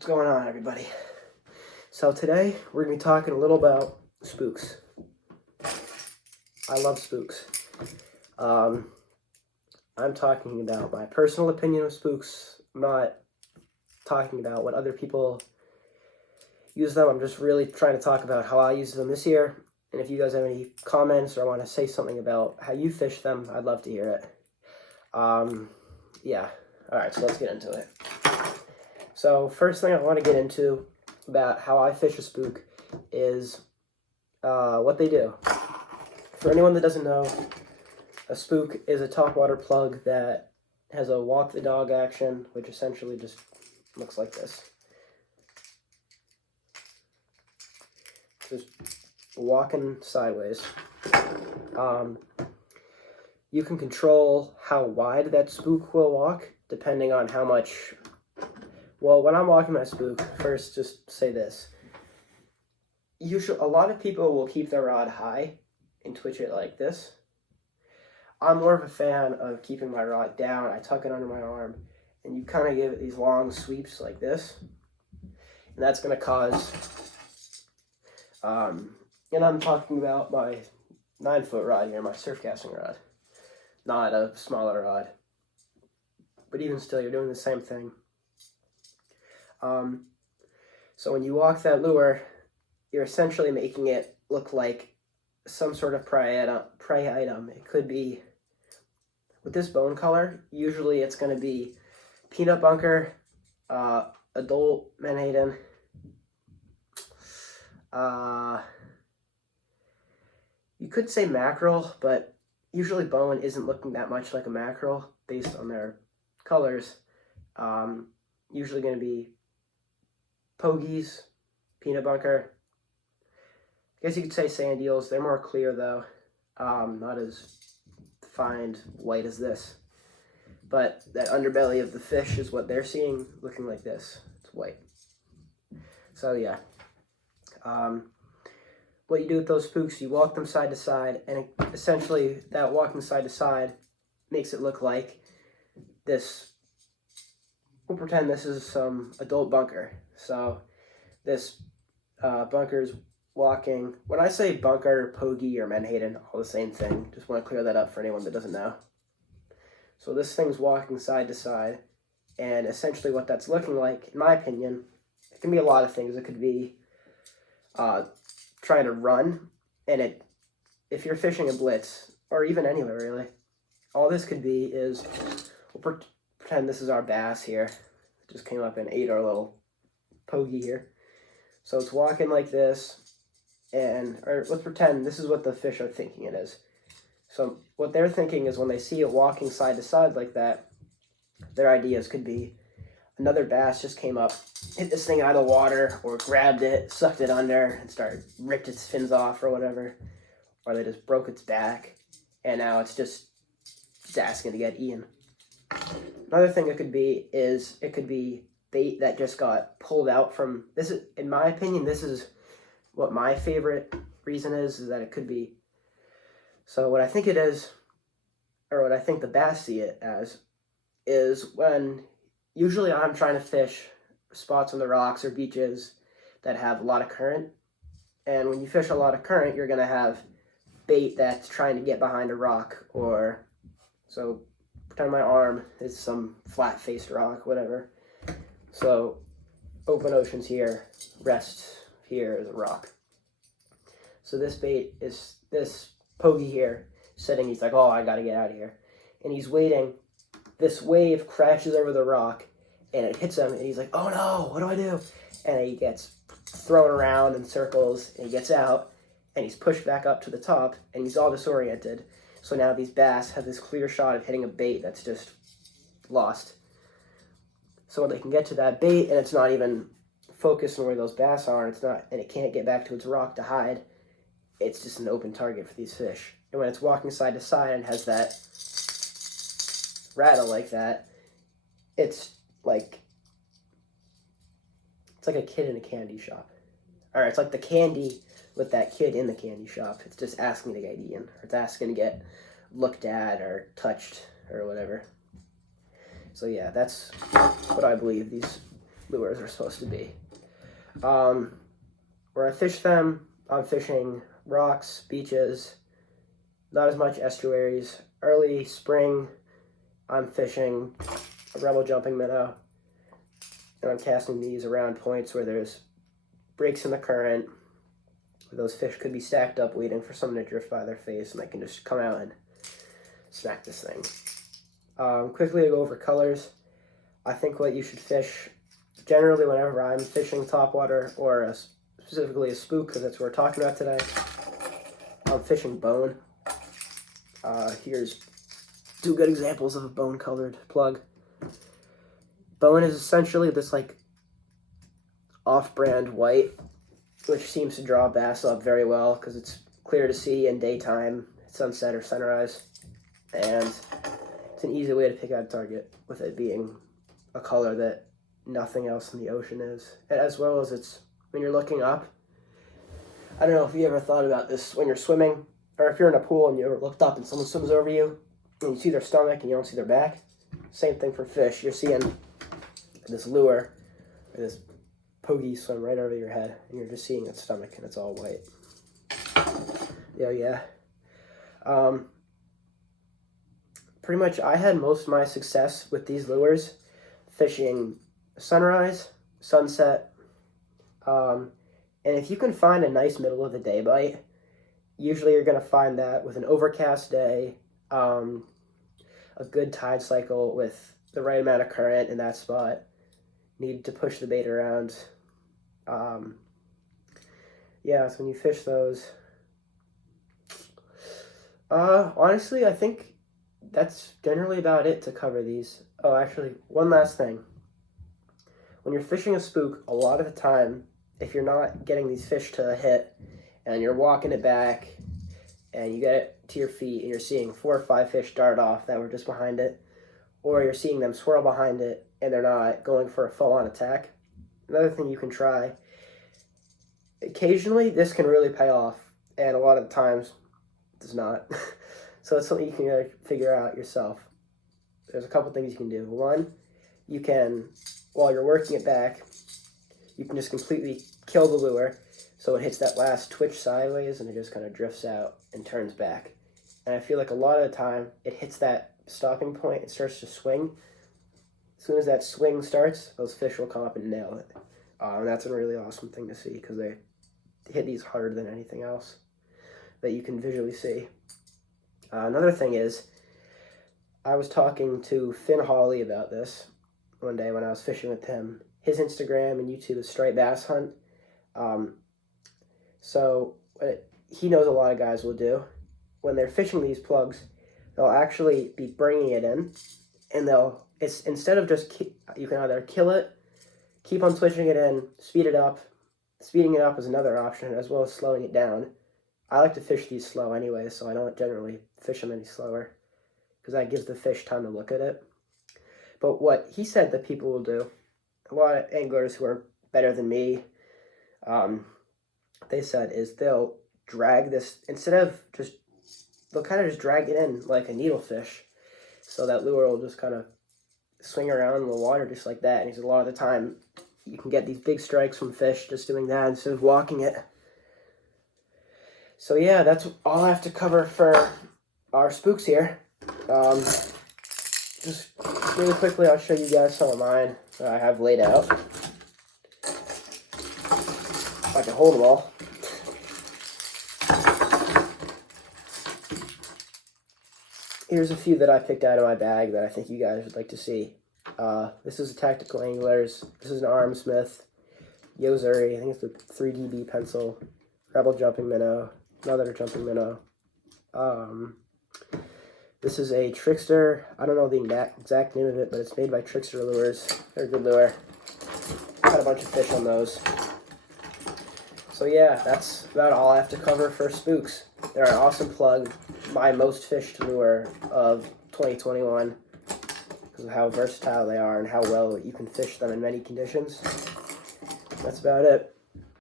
What's going on, everybody? So today we're going to be talking a little about spooks. I love spooks. I'm talking about my personal opinion of spooks. I'm not talking about what other people use them. I'm just really trying to talk about how I use them this year. And if you guys have any comments or want to say something about how you fish them, I'd love to hear it. Yeah. All right, so let's get into it. So first thing I want to get into about how I fish a spook is what they do. For anyone that doesn't know, a spook is a topwater plug that has a walk the dog action, which essentially just looks like this. Just walking sideways. You can control how wide that spook will walk depending on how much. Well, when I'm walking my spook, first just say this. A lot of people will keep their rod high and twitch it like this. I'm more of a fan of keeping my rod down. I tuck it under my arm, and you kind of give it these long sweeps like this. And that's going to cause, and I'm talking about my 9-foot rod here, my surf casting rod, not a smaller rod. But even still, you're doing the same thing. So when you walk that lure, you're essentially making it look like some sort of prey item. It could be, with this bone color, usually it's going to be peanut bunker, adult menhaden, you could say mackerel, but usually bone isn't looking that much like a mackerel based on their colors. Usually going to be pogies, peanut bunker. I guess you could say sand eels. They're more clear though, not as defined white as this. But that underbelly of the fish is what they're seeing, looking like this. It's white. So yeah. What you do with those spooks, you walk them side to side, and essentially that walking side to side makes it look like this. We'll pretend this is some adult bunker. So this bunker is walking. When I say bunker, pogie, or menhaden, all the same thing. Just want to clear that up for anyone that doesn't know. So this thing's walking side to side, and essentially what that's looking like, in my opinion, it can be a lot of things. It could be trying to run, and if you're fishing a blitz, or even anywhere really, all this could be is, we'll pretend this is our bass here. It just came up and ate our little pogie here. So it's walking like this, or let's pretend this is what the fish are thinking it is. So what they're thinking is when they see it walking side to side like that, their ideas could be another bass just came up, hit this thing out of the water, or grabbed it, sucked it under, and ripped its fins off or whatever. Or they just broke its back, and now it's asking to get eaten. Another thing it could be is it could be bait that just got pulled out from, this is, in my opinion, this is what my favorite reason is that it could be. So what I think it is, or what I think the bass see it as, is when usually I'm trying to fish spots on the rocks or beaches that have a lot of current. And when you fish a lot of current, you're going to have bait that's trying to get behind a rock, or, so pretend my arm is some flat-faced rock, whatever. So open oceans here, rest here is a rock. So this bait is this pogie here sitting, he's like, oh, I gotta get out of here. And he's waiting. This wave crashes over the rock and it hits him, and he's like, oh no, what do I do? And he gets thrown around in circles, and he gets out, and he's pushed back up to the top, and he's all disoriented. So now these bass have this clear shot of hitting a bait that's just lost. So when they can get to that bait, and it's not even focused on where those bass are, and it can't get back to its rock to hide, it's just an open target for these fish. And when it's walking side to side and has that rattle like that, it's like a kid in a candy shop. Or it's like the candy with that kid in the candy shop. It's just asking to get eaten, or it's asking to get looked at or touched or whatever. So yeah, that's what I believe these lures are supposed to be. Where I fish them, I'm fishing rocks, beaches, not as much estuaries. Early spring, I'm fishing a rebel jumping minnow, and I'm casting these around points where there's breaks in the current. Those fish could be stacked up waiting for someone to drift by their face, and they can just come out and smack this thing. Quickly to go over colors. I think what you should fish generally whenever I'm fishing topwater, or specifically a spook, because that's what we're talking about today, I'm fishing bone. Here's 2 good examples of a bone colored plug. Bone is essentially this like off-brand white, which seems to draw bass up very well because it's clear to see in daytime, sunset or sunrise, and it's an easy way to pick out a target with it being a color that nothing else in the ocean is, as well as it's when you're looking up. I don't know if you ever thought about this when you're swimming, or if you're in a pool and you ever looked up and someone swims over you and you see their stomach and you don't see their back. Same thing for fish. You're seeing this lure or this pogey swim right over your head, and you're just seeing its stomach and it's all white. Yeah. Pretty much I had most of my success with these lures fishing sunrise, sunset, and if you can find a nice middle of the day bite, usually you're going to find that with an overcast day, a good tide cycle with the right amount of current in that spot, need to push the bait around. So when you fish those, honestly, I think that's generally about it to cover these. Oh, actually, one last thing. When you're fishing a spook, a lot of the time, if you're not getting these fish to hit, and you're walking it back, and you get it to your feet, and you're seeing 4 or 5 fish dart off that were just behind it, or you're seeing them swirl behind it, and they're not going for a full-on attack, another thing you can try, occasionally this can really pay off, and a lot of the times it does not. So it's something you can figure out yourself. There's a couple things you can do. One, you can, while you're working it back, you can just completely kill the lure so it hits that last twitch sideways and it just kind of drifts out and turns back. And I feel like a lot of the time it hits that stopping point and starts to swing. As soon as that swing starts, those fish will come up and nail it. And that's a really awesome thing to see because they hit these harder than anything else that you can visually see. Another thing is, I was talking to Finn Hawley about this one day when I was fishing with him. His Instagram and YouTube is Striped Bass Hunt. So what he knows a lot of guys will do, when they're fishing these plugs, they'll actually be bringing it in, and it's instead of just, you can either kill it, keep on switching it in, speed it up. Speeding it up is another option, as well as slowing it down. I like to fish these slow anyway, so I don't generally fish them any slower, because that gives the fish time to look at it. But what he said that people will do, a lot of anglers who are better than me, they said is they'll drag this, they'll kind of just drag it in like a needlefish, so that lure will just kind of swing around in the water just like that. And he said a lot of the time you can get these big strikes from fish just doing that instead of walking it. So yeah, that's all I have to cover for our spooks here. Just really quickly, I'll show you guys some of mine that I have laid out. If I can hold them all. Here's a few that I picked out of my bag that I think you guys would like to see. This is a Tactical Anglers. This is an Arm Smith Yozuri. I think it's the 3DB pencil. Rebel jumping minnow. Another jumping minnow. This is a Trickster. I don't know the exact name of it, but it's made by Trickster Lures. They're a good lure. Got a bunch of fish on those. So yeah, that's about all I have to cover for spooks. They're an awesome plug. My most fished lure of 2021 because of how versatile they are and how well you can fish them in many conditions. That's about it.